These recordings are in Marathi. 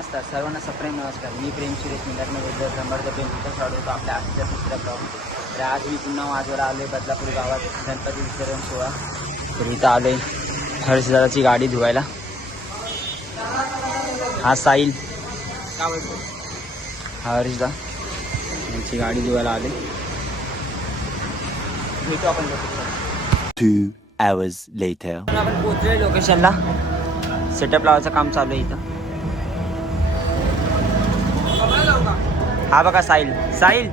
नमस्कार सर्वांना सप्रेम नमस्कार. मी प्रेम सुरेश मिलकनगर समर्थ पेंटचा स्वागत होतो आपल्या आजच्या तिसऱ्या ब्लॉग. तर आज मी पुन्हा माझ्यावर आलो आहे बदलापूर गावात गणपती विसर्जन सोहळा. तर इथं आलो आहे हर्षदाची गाडी धुवायला. हा साहिल हा हर्षदा यांची गाडी धुवायला आले. भेटू आपण 2 hours later. आपण पोहोचलोय लोकेशनला. सेटअप लावायचं काम चालू आहे इथं. हा बघा साहिल साहिल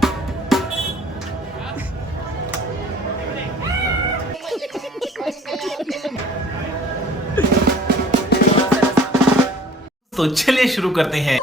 तो चलिए शुरू करते हैं.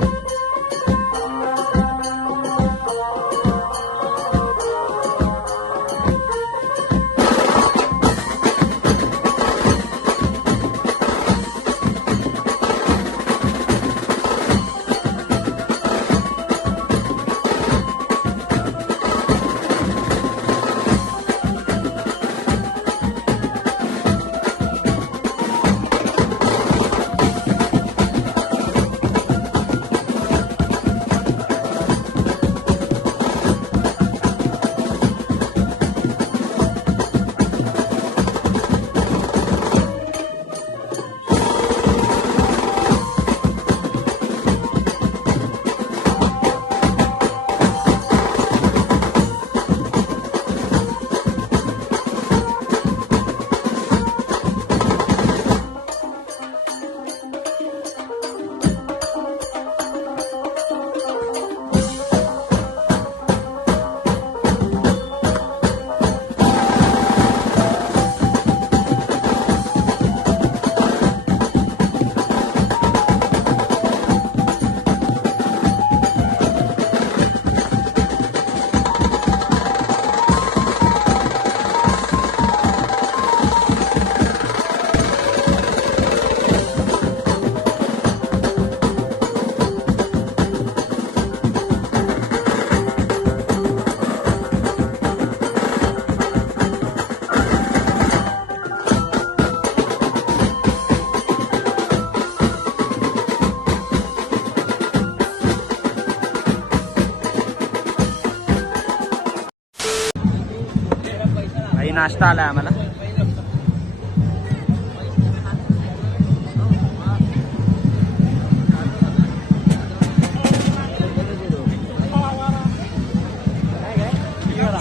नाश्ता आलाय आम्हाला.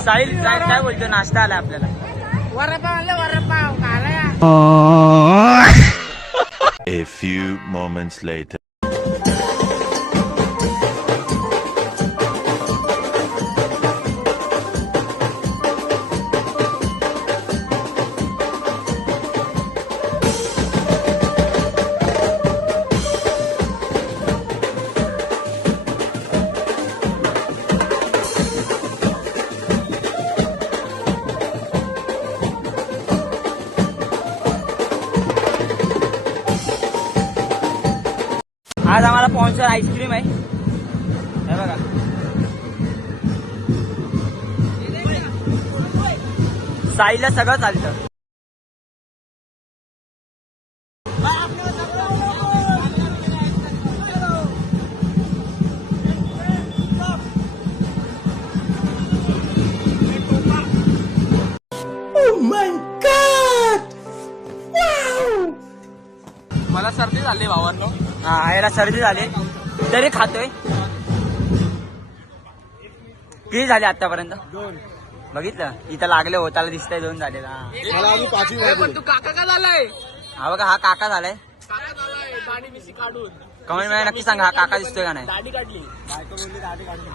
साहिल काय बोलतो? नाश्ता आलाय आपल्याला. वरपाव खायला. A few moments later. आज आम्हाला स्पॉन्सर आईस्क्रीम आहे. हे बघा साईला सगळं चालतं. मला सर्दी झाली भावांनो. हा याला सर्दी झाली तरी खातोय. किती झाले आतापर्यंत? 2. बघितलं इथं लागले होताला दिसतंय 2 झाले. मला अजून 5वी. पण तू काका का झालाय? हा बघा हा काका झालाय. दाढी बिसी काढून कमेंट मध्ये नक्की सांगा हा काका दिसतोय का नाही. दाढी काढली. बायको बोलली दाढी काढली.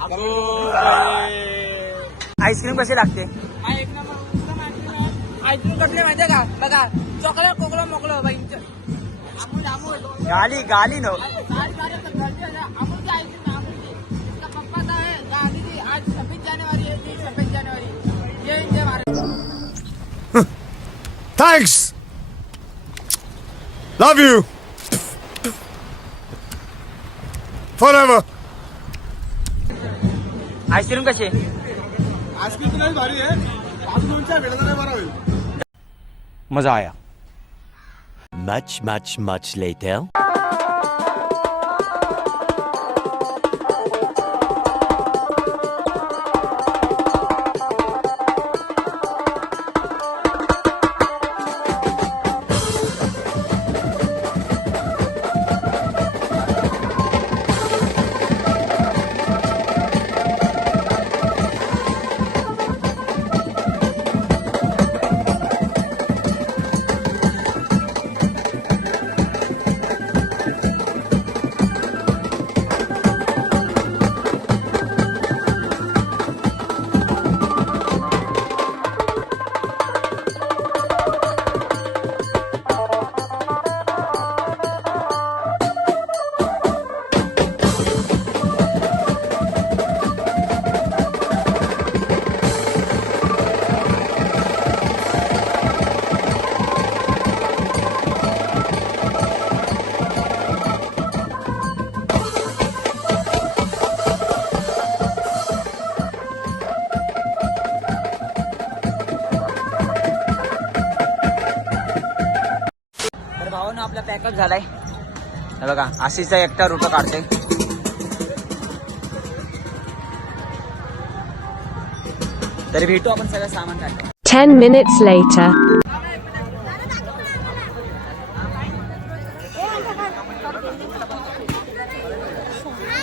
आईस्क्रीम कशी लागते? आईस्क्रीम कटले माहितीये का? बघा चॉकलेट कोकला मोकलं बाई. गाली गाली नो. अमूलची आईस्क्रीम अमूलची. इसका पप्पा का है गांधी जी. आज 26 जनवरी है. 26 जनवरी. जय Bharat. Thanks. Love you. Forever. Ice cream कशी आहे? आईस्क्रीम तर भारी आहे. 5 दोनच्या भेटणार बरा होईल. मजा आया. Much later. पॅकअप झालाय. हे बघा आशिषचा एकटा रुटो काढते. तरी भेटू आपण सगळं सामान काढतो. 10 minutes later.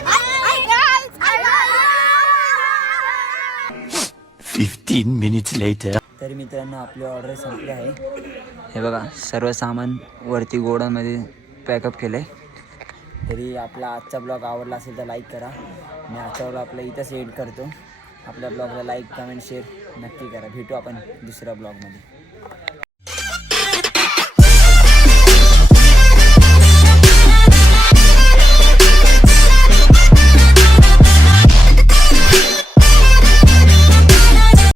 Hi guys! 15 minutes later. तरी मित्रांनो आपली ऑर्डर संपली आहे. हे बघा सर्व सामान वरती गोडामध्ये पॅकअप केलं आहे. तरी आपला आजचा ब्लॉग आवडला असेल तर लाईक करा. मी आजचा ब्लॉग आपला इथंच एंड करतो. आपल्या ब्लॉगला लाईक कमेंट शेअर नक्की करा. भेटू आपण दुसऱ्या ब्लॉगमध्ये.